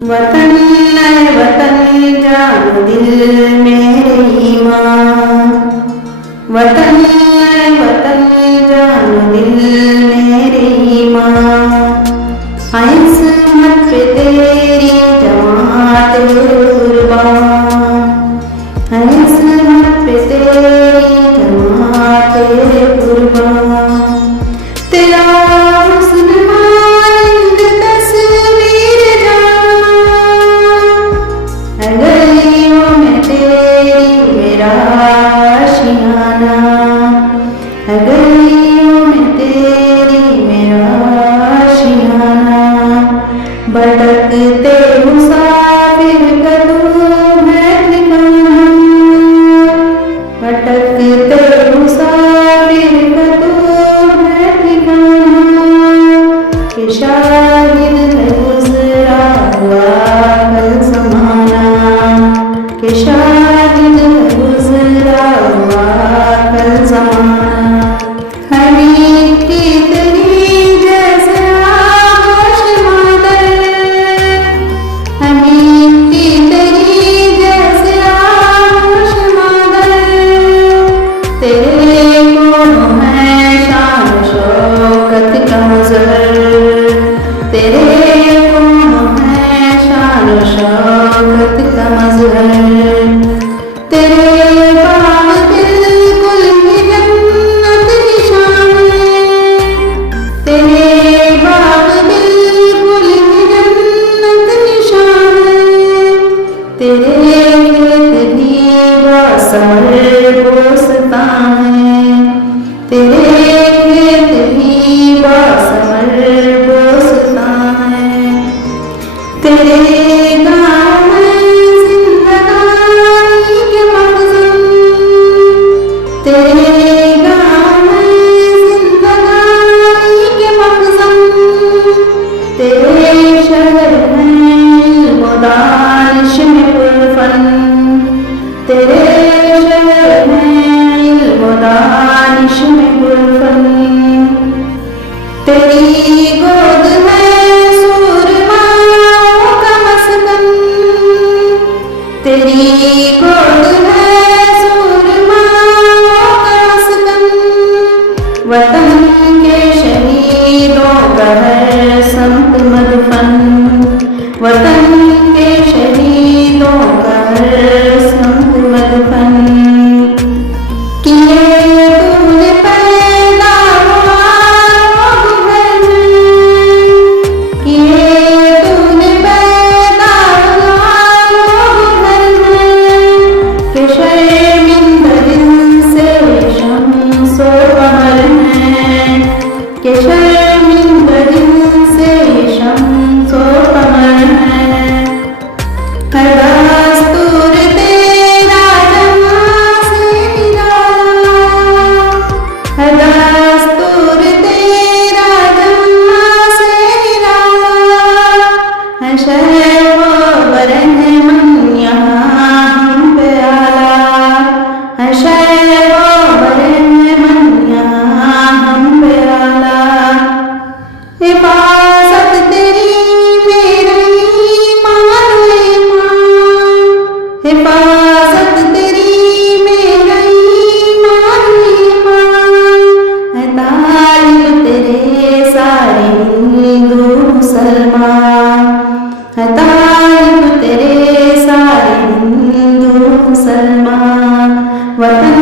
वतन है वतन जान दिल मेरे ईमान, वतन है वतन जान दिल मेरे ईमान। इस्मत पे तेरी जमात कुर्बान, इस्मत पे तेरी जमात कुर्बान। तेरा हुस्न मानिंद तस्वीर जान, है गलियों में तेरी मेरा आशियाना, है गलियों में तेरी मेरा आशियाना। भटकते मुसाफिर का तू है ठिकाना, भटकते मुसाफिर का तू है ठिकाना। कि शाहिद है गुजरा हुआ कल ज़माना, कि शाहिद है गुजरा हुआ कल ज़माना। हमीद की तेरी जैसे आगोश मादर, हमीद की तेरी जैसे आगोश मादर। तेरे को है शान शौकत का मज़हर, तेरे को है शान शौकत का मज़हर। तेरे बाग बिल्कुल ही जन्नत निशान है, तेरे बाग बिल्कुल ही जन्नत निशान है। तेरे खेत भी बासमर बोस्तां है, तेरे खेत भी बासमर बोस्तां है। तेरे गाँव में जिंदगानी के मखज़म, तेरे गाँव में जिंदगानी के मखज़म। तेरे शहर में इल्म दानिश में गुलफन, तेरे शहर में इल्म दानिश में गुलफन। तेरी गोद में सूरमाओं का मस्कन, तेरी गोद है सूरमाओं का मस्कन। वतन के शहीदों का है संत मदफन, वतन के शहीदों का है संत मदफन। किए तूने पैदा लोग घर में, किए तूने पैदा लोग घर में। कि शर्मिंदा दिल से शम्सो कमर है, कि शर्मिंदा दिल से शम्सो कमर है। है दस्तूर तेरा जहाँ से निराला, है दस्तूर तेरा जहाँ से निराला। है शहर वो बरहमन यहाँ हम पे आला, है शहर वो बरहमन यहाँ हम पे आला। हिफाजत तेरी मेरे ईमान ईमान, हिफाजत तेरी मेरे ईमान ईमान। है तालिब तेरे सारे हिंदू मुसलमान, है तालिब तेरे सारे हिंदू मुसलमान। वतन